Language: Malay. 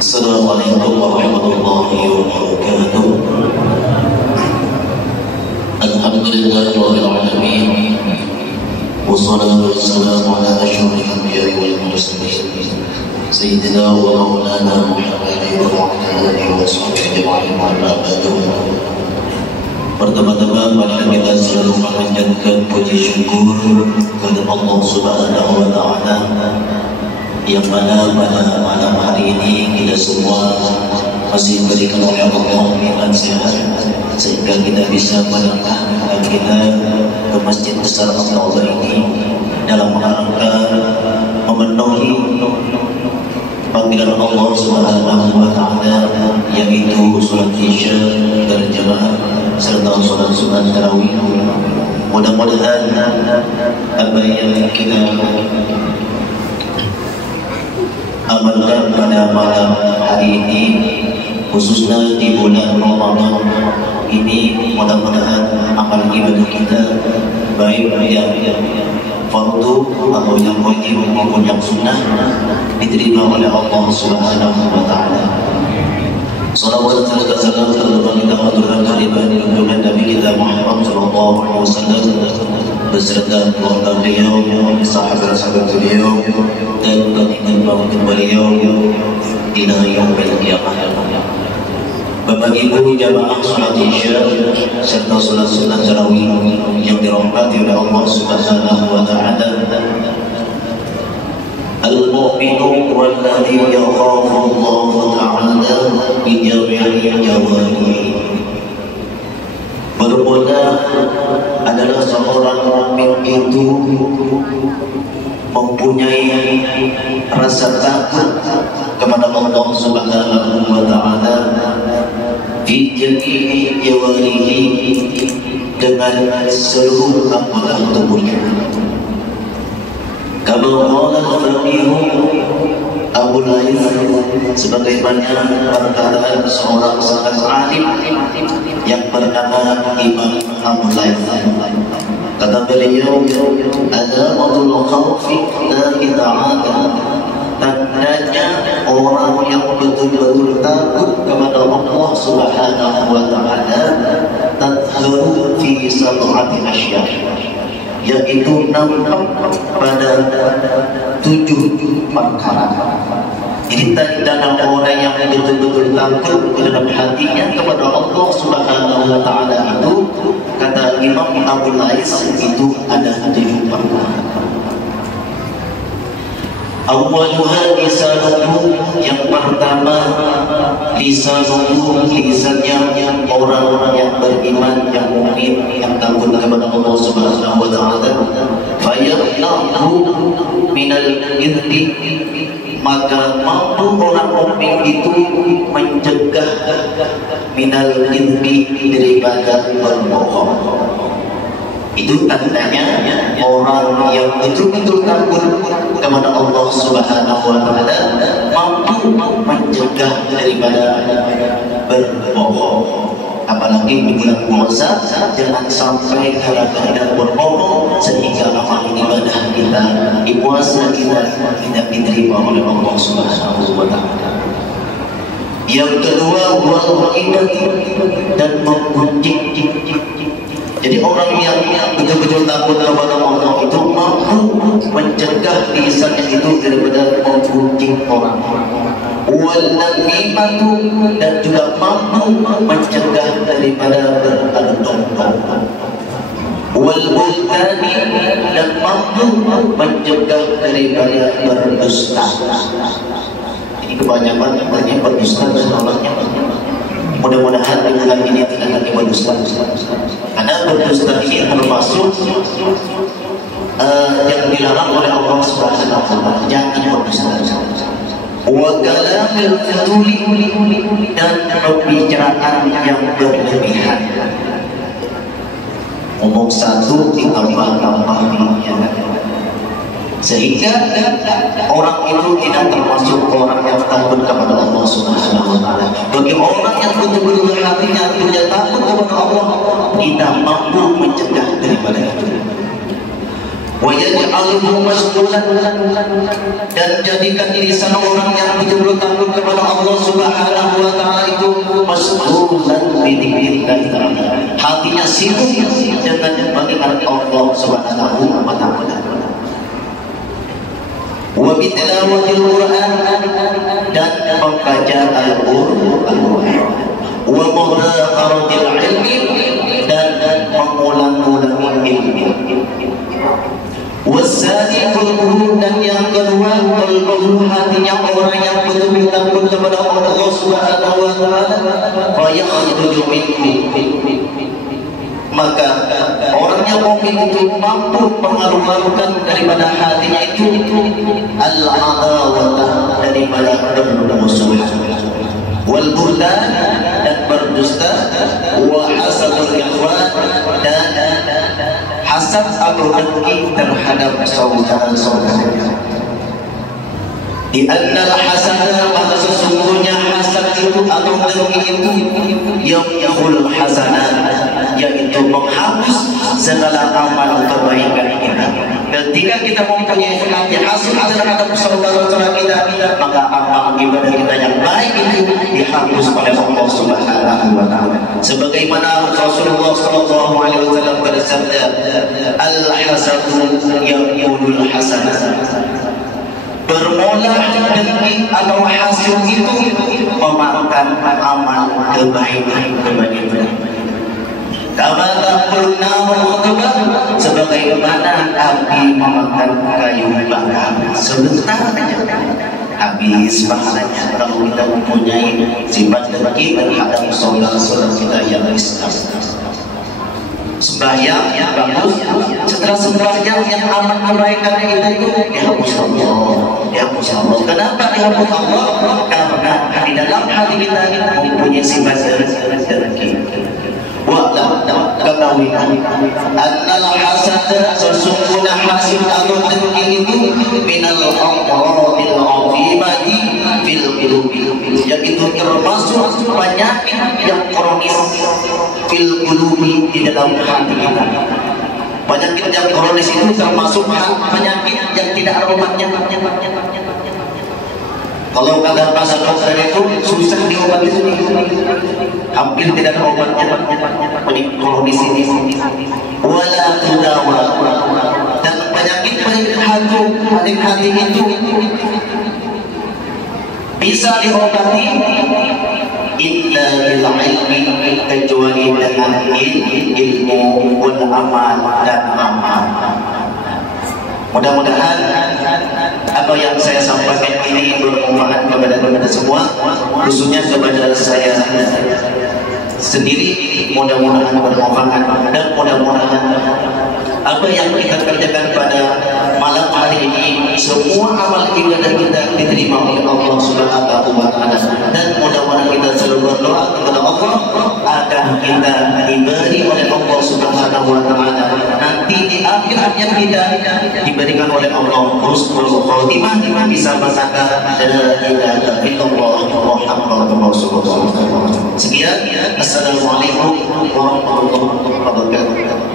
Assalamualaikum warahmatullahi wabarakatuh. Alhamdulillahirabbil alamin. Wassalatu wassalamu ala asyrafil anbiya'i wal mursalin sayyidina wa maulana Muhammadin wa ala alihi wa sahbihi ajma'in wa ba'du. Pertama-tama marilah kita selalu memanjatkan puji syukur kepada Allah Subhanahu wa taala yang mana pada malam hari ini kita semua masih diberikan oleh Allah nikmat sehat sehingga kita bisa mendatangkan kita ke masjid besar Allah ini dalam rangka memenuhi panggilan Allah Subhanahu wa taala, yaitu salat Isya berjamaah serta salat sunat tarawih. Mudah-mudahan apa yang kita amalkan pada malam hari ini, khususnya di bulan Ramadan ini, mudah-mudahan amal ibadah kita baik yang fardu atau yang wajib maupun yang sunnah diterima oleh Allah Subhanahu wa taala. Salawat dan salam terutama kita aturkan kehadiran junjungan Nabi kita Muhammad sallallahu alaihi wasallam beserta keluarga beliau, sahabat-sahabat beliau dan pengikut beliau ila yaumil qiyamah. Bapak Ibu jamaah salat Isya serta salat sunat tarawih yang dirahmati oleh Allah Subhanahu wa taala. Al-mu'minu walladhi yakhafu Allah ta'ala bi jami'i jawarihi. Bermula adalah seorang mukmin itu mempunyai rasa takut kepada Allah Subhanahu wa taala fi jami'i jawarihi, dengan seluruh anggota tubuhnya. Kama qala al-faqih Abu Laith, sebagaimana perkataan seorang sangat alim yang bernama Imam Abu Laith. Kata beliau, alamatul khawfi lillahi ta'ala, tandanya orang yang betul-betul takut kepada Allah Subhanahu wa taala tadhharu fi sab'ati asya', yaitu nampak pada 7 perkara. Jadi tanda orang yang betul-betul takut dalam hatinya kepada Allah Subhanahu wa taala itu, kata Imam Abu Laith, itu ada 7 perkara. Awaluha lisanuhu, yang pertama lisanuhu, lisannya orang-orang yang beriman, yang mukmin, yang takut kepada Allah Subhanahu wa taala. Fayaqnahu minal ithmi, maka mampu orang mukmin itu mencegah minal ithmi, daripada berbohong. Itu tandanya orang yang betul-betul takut kepada Allah Subhanahu wa taala mampu mencegah daripada berbohong. Apalagi di bulan puasa, jangan sampai gara-gara berbohong sehingga amal ibadah kita di puasa kita tidak diterima oleh Allah Subhanahu wa taala. Yang kedua, wal ghibati, dan menggunjing. Jadi orang yang betul-betul takut kepada Allah itu mampu mencegah lisannya itu daripada menggunjing orang. Wal namimatu, dan juga mampu mencegah daripada beradu domba. Wal buhtani, dan mampu mencegah daripada berdusta. Ini kebanyakan berdusta dan orangnya. Mudah-mudahan di bulan ini tidak lagi berdusta, karena berdusta ini termasuk yang dilarang oleh Allah Subhanahu wa taala. Jangan berdusta. Wa kalamil fuduli, dan pembicaraan yang berlebihan. Ngomong satu ditambah-tambah, sehingga orang itu tidak termasuk orang yang takut kepada Allah Subhanahu wa taala. Bagi orang yang betul-betul hatinya punya takut kepada Allah, kita mampu mencegah daripada itu. wa yaj'aluhu mas'ulan, dan jadikan lisan orang yang betul-betul takut kepada Allah Subhanahu wa taala itu mas'ulan bi dzikrillah, hatinya sibuk dengan mengingat Allah Subhanahu wa taala. Wa bi tilawatil Qur'an, dan membaca Al-Qur'an, wa mudhakaratil ilmi, dan mengulang-ulang ilmu. Wasadiqul qulub, dan yang kedua qalbuhu, hatinya orang yang betul-betul takut kepada Allah Subhanahu wa taala, fa yakhruju minhu, maka orang yang mukmin itu mampu mengeluarkan daripada hatinya itu al-adawah, daripada bermusuhan, wal buhtan, dan berdusta, wa hasadul ikhwan, dan hasad atau dengki terhadap saudara-saudaranya. Di annal hasada, maka sesungguhnya hasad itu atau dengki itu yamhul hasanat, yaitu menghapus segala amal kebaikan kita. Ketika kita mempunyai hati hasad terhadap saudara-saudara kita, maka amal ibadah kita yang baik itu dihapus oleh Allah Subhanahu wa taala. Sebagaimana Rasulullah sallallahu alaihi wasallam bersabda, al-hasadu yaqulul hasanat, bermula dengki atau hasil itu memakan amal kebaikan. Sebagaimana api memakan kayu bakar, sebentar saja habis pahalanya. Kalau kita mempunyai sifat dengki terhadap saudara-saudara kita yang Islam, sembahyang yang bagus, setelah sembahyang yang amal kebaikan itu dihapus Allah. Kenapa dihapus Allah? Karena di dalam hati kita mempunyai sifat dengki. Ketahui annal hasada, sesungguhnya hasil atau dengki itu minal amradil azimati fil qulubi, yaitu termasuk penyakit yang kronis fil qulubi, di dalam hati kita. Penyakit yang kronis itu termasuk penyakit yang tidak ada obatnya. Kalau kata bahasa dokter itu susah diobati, hampir tidak ada obatnya. Penyakit kronis ini wala tudawa, dan penyakit hati itu bisa diobati illa bil ilmi, kecuali dengan ilmu wal amal, dan amal. Mudah-mudahan apa yang saya sampaikan ini bermanfaat kepada kita semua, khususnya kepada saya sendiri. Mudah-mudahan bermanfaat, dan mudah-mudahan apa yang kita kerjakan pada malam hari ini, semua amal ibadah kita diterima oleh Allah Subhanahu wa taala, dan mudah-mudahan kita selalu berdoa kepada Allah agar kita diberi oleh Allah Subhanahu wa taala nanti di akhir hayat kita diberikan oleh Allah husnul khotimah, bisa berkata la ilaha illallah Muhammadur Rasulullah. Sekian, assalamualaikum warahmatullahi wabarakatuh.